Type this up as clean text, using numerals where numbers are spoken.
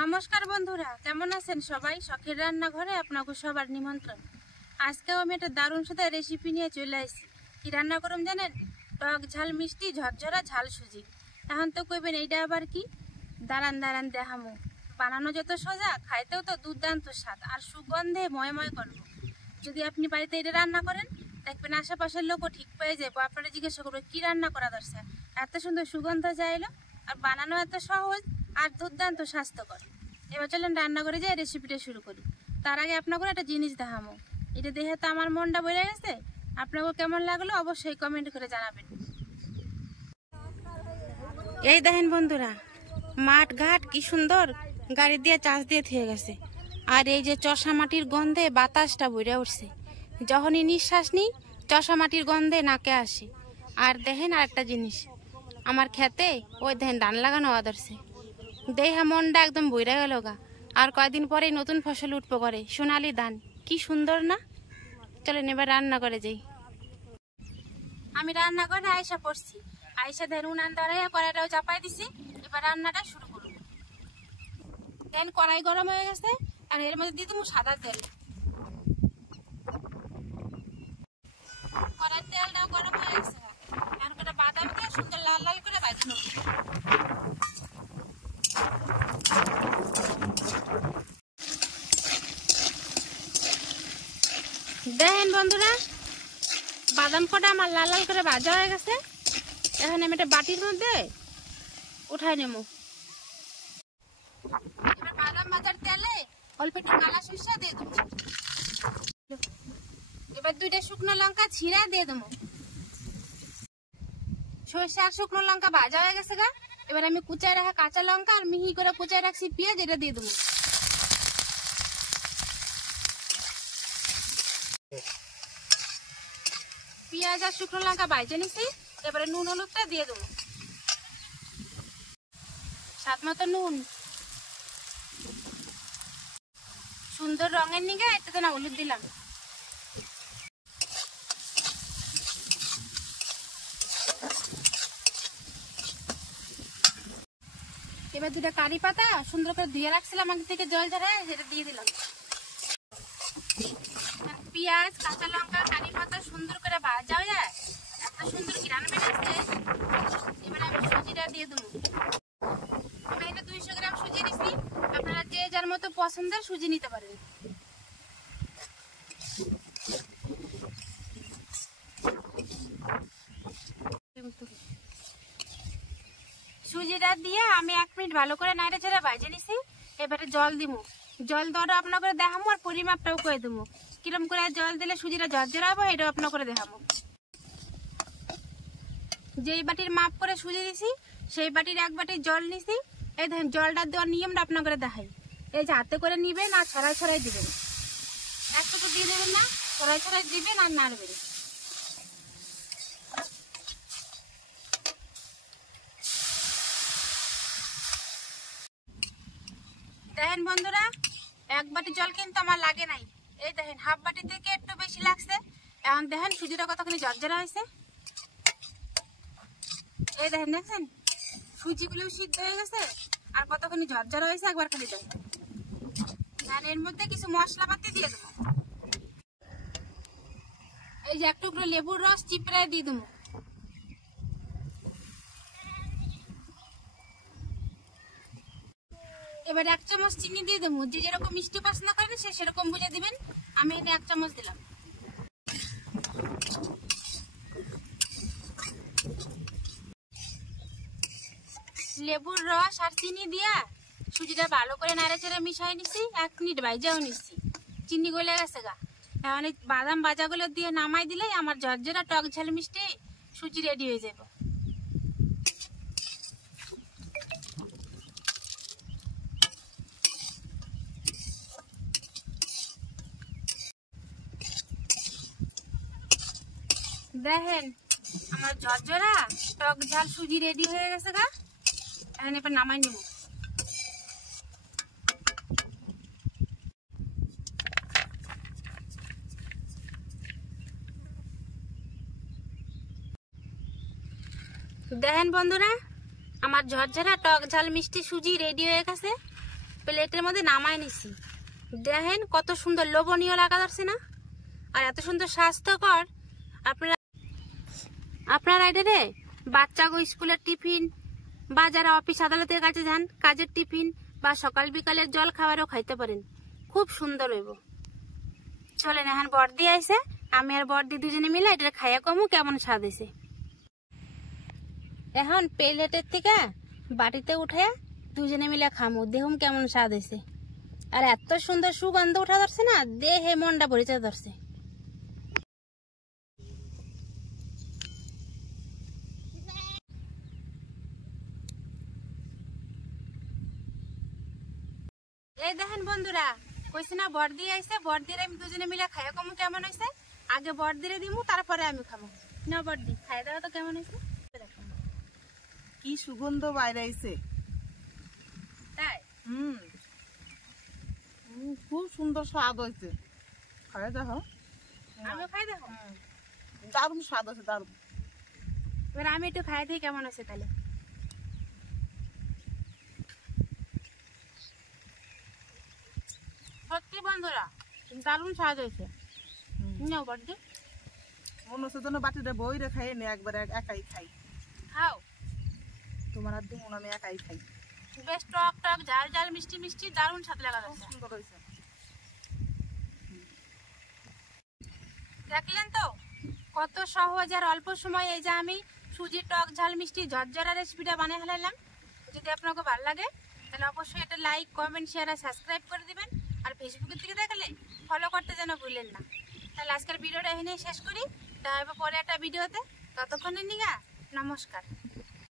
নমস্কার বন্ধুরা, কেমন আছেন সবাই? শখের রান্নাঘরে আপনাকে সবার নিমন্ত্রণ। আজকেও আমি একটা দারুণ সাথে রেসিপি নিয়ে চলে আসছি। কি রান্না করুন জানেন? টক ঝাল মিষ্টি ঝরঝরা ঝাল সুজি। এখন তো কইবেন এইটা আবার কি? দাঁড়ান দাঁড়ান দেখামো। বানানো যত সোজা, খাইতেও তো দুর্দান্ত স্বাদ আর সুগন্ধে ময়ময় করবো। যদি আপনি বাড়িতে এটা রান্না করেন, দেখবেন আশেপাশের লোকও ঠিক পেয়ে যাবো। আপনারা জিজ্ঞাসা করবো কি রান্না করা দরকার। এত সুন্দর সুগন্ধ চাইলো আর বানানো এত সহজ আর দুর্দান্ত স্বাস্থ্যকর। এবার চলেন রান্না করে যাই, রেসিপিটা শুরু করি। তার আগে আপনাকে একটা জিনিস দেখামো। এটা দেখে তো আমার মনটা বেড়ে গেছে। আপনাকে কেমন লাগলো অবশ্যই কমেন্ট করে জানাবেন। এই দেখেন বন্ধুরা, মাঠ ঘাট কি সুন্দর গাড়ি দিয়ে চাষ দিয়ে থুয়ে গেছে। আর এই যে চষা মাটির গন্ধে বাতাসটা বইরে উঠছে। যখনই নিঃশ্বাস নিই চষা মাটির গন্ধে নাকে আসে। আর দেখেন আরেকটা জিনিস, আমার খেতে ওই দেখেন ধান লাগানো আদর্শে। দেহা মনটা একদম বইরা গেল গা। আর কয়দিন পরে নতুন ফসল উঠবো করে সোনালি ধান। কি সুন্দর না? চলেন এবার রান্না করে যাই। আমি রান্না করে আয়সা পড়ছি। আয়সা দেন উনান ধরাইয়া কড়াইটাও চাপাই দিছি। এবার রান্নাটা শুরু করুন। দেন কড়াই গরম হয়ে গেছে আর এর মধ্যে দিয়ে দেবো সাদা তেল। কড়াইয়ের তেলটাও গরম হয়ে গেছে। এখন কটা বাদাম দিয়ে সুন্দর লাল লাল করে ভাজি নেব। দেখেন বন্ধুরা, বাদাম কটা আমার লাল লাল করে ভাজা হয়ে গেছে। এখন আমি একটা বাটির মধ্যে উঠাই নেব। এবার বাদাম ভাজার তেলে অল্প একটু কালা সরষে দিয়ে দেবো। এবার দুইটা শুকনো লঙ্কা ছিঁড়া দিয়ে দেবো। সরষে আর শুকনো লঙ্কা ভাজা হয়ে গেছে গা। এবার আমি কুচায় রাখা কাঁচা লঙ্কা আর মিহি করে কুচায় রাখছি পেঁয়াজ, এটা দিয়ে দেবো। পেঁয়াজ আর শুকনো লঙ্কা ভাজে নিছি। এবারে নুন হলুদটা দিয়ে দেবো, স্বাদ মতো নুন। সুন্দর রঙের নিগে এটাতে না হলুদ দিলাম। এবার দুটা কারি পাতা সুন্দর করে ধুয়ে রাখছিলাম আগে থেকে জল ঝরায়, সেটা দিয়ে দিলাম। পেঁয়াজ কাঁচা লঙ্কা কারি পাতা সুন্দর করে ভাজা হয়ে যায়, এত সুন্দর ঘ্রাণ বেরোচ্ছে। এবার আমি সুজিটা দিয়ে দেবো। আমি এটা 200 গ্রাম সুজি নিছি। আপনারা যে যার মতো পছন্দের সুজি নিতে পারেন। সুজিটা দিয়ে আমি 1 মিনিট ভালো করে নাড়ে ছেড়ে ভাজে নিছি। এবারে জল দিব। জল দেওয়াটা আপনার করে দেখাবো আর পরিমাপটাও করে দেবো। কিরম করে জল দিলে সুজিটা ঝরঝরা হবে এটাও আপনার করে দেখাবো। যেই বাটির মাপ করে সুজি দিছি সেই বাটির 1 বাটি জল নিছি। এই দেখেন জলটা দেওয়ার নিয়মটা আপনার করে দেখাই। এই যে হাতে করে নিবেন আর ছড়াই ছড়াই দিবেন। একটুকু দিয়ে দেবেন না, ছড়াই ছড়াই দিবেন আর নাড়বেন। দেখেন বন্ধুরা, 1 বাটি জল কিন্তু আমার লাগে নাই। এই দেখেন হাফ বাটি থেকে একটু বেশি লাগছে। এখন দেখেন সুজিটা কতখানি ঝরঝরা হয়েছে। এই দেখেন, দেখছেন সুজিগুলো সিদ্ধ হয়ে গেছে আর কতখানি ঝরঝরা হয়েছে একবার খালি দেখেন। আর এর মধ্যে কিছু মশলাপাতি দিয়ে দেবো। এই যে 1 টুকরো লেবুর রস চিপড়ে দিয়ে দেবো। এবার 1 চামচ চিনি দিয়ে দেবো। যে যেরকম মিষ্টি পছন্দ করেন সে সেরকম বুঝে দিবেন। আমি এটা 1 চামচ দিলাম। লেবুর রস আর চিনি দিয়া সুজিটা ভালো করে নাড়ে চেড়ে মিশাই নিছি। 1 মিনিট ভাইজাও নিছি। চিনি গলে গেছে গা। এখন এই বাদাম ভাজাগুলো দিয়ে নামাই দিলেই আমার ঝরঝরা টক ঝাল মিষ্টি সুজি রেডি হয়ে যাবে। দেখেন আমার ঝরঝরা টক ঝাল সুজি রেডি হয়ে গেছে গা। এখন এবার নামাই নেব। দেখেন বন্ধুরা, আমার ঝরঝরা টক ঝাল মিষ্টি সুজি রেডি হয়ে গেছে। প্লেটের মধ্যে নামাই নিছি। দেখেন কত সুন্দর লোভনীয় লাগা যাচ্ছে না, আর এত সুন্দর স্বাস্থ্যকর। আপনারা এটা বাচ্চাগো স্কুলের টিফিন বা যারা অফিস আদালতের কাছে যান কাজের টিফিন বা সকাল বিকালের জল খাবারও খাইতে পারেন, খুব সুন্দর হইব। চলেন এখন বর্দি আইছে, আমি আর বর্দি দুজনে মিলে এটা খাইয়া কমু কেমন স্বাদ হয়েছে। এখন প্লেটের থেকে বাটিতে উঠাইয়া দুজনে মিলে খামু, দেখুম কেমন স্বাদ হয়েছে। আর এত সুন্দর সুগন্ধ উঠা ধরছে না, দেহে মনটা পরিচয় ধরছে। এই দেখেন বন্ধুরা, কইছি না বর্দি আইছে, বর্দির আমি দুজনে মিলে খাইয়া কমু কেমন হয়েছে। আগে বর্দিরে দিমু, তারপরে আমি খাবো। না বর্দি, খাইয়া দাওয়া তো কেমন হয়েছে? কি সুগন্ধ বাইরে আইছে। তাই? খুব সুন্দর স্বাদ হয়েছে। খাই দেখো। আমিও খাই দেখো। দারুণ স্বাদ আছে, দারুণ। এবার আমি একটু খাই দিই কেমন আছে তাহলে। সত্যি বন্ধুরা দারুণ স্বাদ হয়েছে। নাও বর্দি, মনে হচ্ছে যেন বাটিটা বইরে খাই নে, একবার একাই খাই। খাও। তোমার আর দিমুন, আমি একাই খাই। বেশ টক টক ঝাল ঝাল মিষ্টি মিষ্টি দারুণ স্বাদ লাগা যাচ্ছে। সুন্দর হয়েছে। দেখলেন তো কত সহজ আর অল্প সময় এই যে আমি সুজির টক ঝাল মিষ্টি ঝরঝরা রেসিপিটা বানিয়ে ফেলাইলাম। যদি আপনাকে ভালো লাগে তাহলে অবশ্যই এটা লাইক কমেন্ট শেয়ার আর সাবস্ক্রাইব করে দিবেন। আর ফেসবুকের থেকে দেখলে ফলো করতে যেন ভুলেন না। তাহলে আজকের ভিডিওটা এখানেই শেষ করি, দেখা হবে পরে একটা ভিডিওতে। ততক্ষণের নিগা নমস্কার।